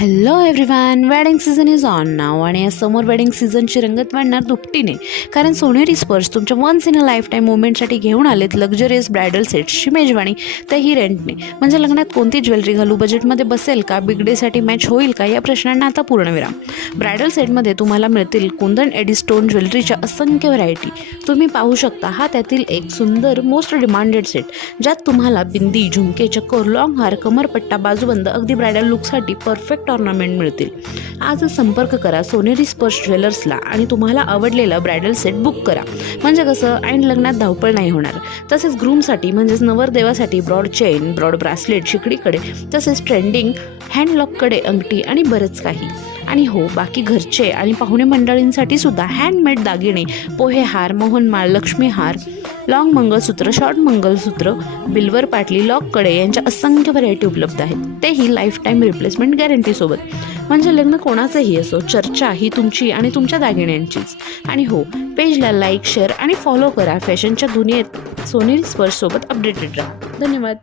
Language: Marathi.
Hello everyone, wedding season is on नाव आणि या समोर वेडिंग सीझनची रंगत वाढणार दुपटीने. कारण सोनेरी स्पर्श तुमच्या once in a lifetime मुवमेंटसाठी घेऊन आलेत लक्झरियस ब्रायडल सेट्सची मेजवानी, तेही रेंटने. म्हणजे लग्नात कोणती ज्वेलरी घालू, बजेटमध्ये बसेल का, बिग डेसाठी मॅच होईल का, या प्रश्नांना आता पूर्णविराम. ब्रायडल सेटमध्ये तुम्हाला मिळतील कुंदन एडी स्टोन ज्वेलरीच्या असंख्य व्हरायटी. तुम्ही पाहू शकता, हा त्यातील एक सुंदर मोस्ट डिमांडेड सेट, ज्यात तुम्हाला बिंदी, झुमके, चक्कर, लॉंग हार, कमरपट्टा, बाजूबंद, अगदी ब्रायडल लुकसाठी परफेक्ट ऑर्नामेंट मिळतील. आजच संपर्क करा सोनेरी स्पर्श ज्वेलर्सला आणि तुम्हाला आवडलेला ब्रायडल सेट बुक करा. म्हणजे कसं, ऐन लग्नात धावपळ नाही होणार. तसेच ग्रूमसाठी म्हणजेच नवरदेवासाठी ब्रॉड चेन, ब्रॉड ब्रासलेट, शिकडीकडे, तसेच ट्रेंडिंग हँडलॉककडे अंगठी आणि बरंच काही. आणि हो, बाकी घरचे आणि पाहुणे मंडळींसाठी सुद्धा हँडमेड दागिने, पोहे हार, मोहनमाळ, लक्ष्मी हार, लॉंग मंगळसूत्र, शॉर्ट मंगळसूत्र, बिल्वर पाटली, लॉक कडे यांच्या असंख्य व्हरायटी उपलब्ध आहेत, तेही लाईफ टाईम रिप्लेसमेंट गॅरंटीसोबत. म्हणजे लग्न कोणाचंही असो, चर्चा ही तुमची आणि तुमच्या दागिन्यांचीच. आणि हो, पेजला लाईक, शेअर आणि फॉलो करा. फॅशनच्या दुनियेत सोनेरी स्पर्शसोबत अपडेटेड राहा. धन्यवाद.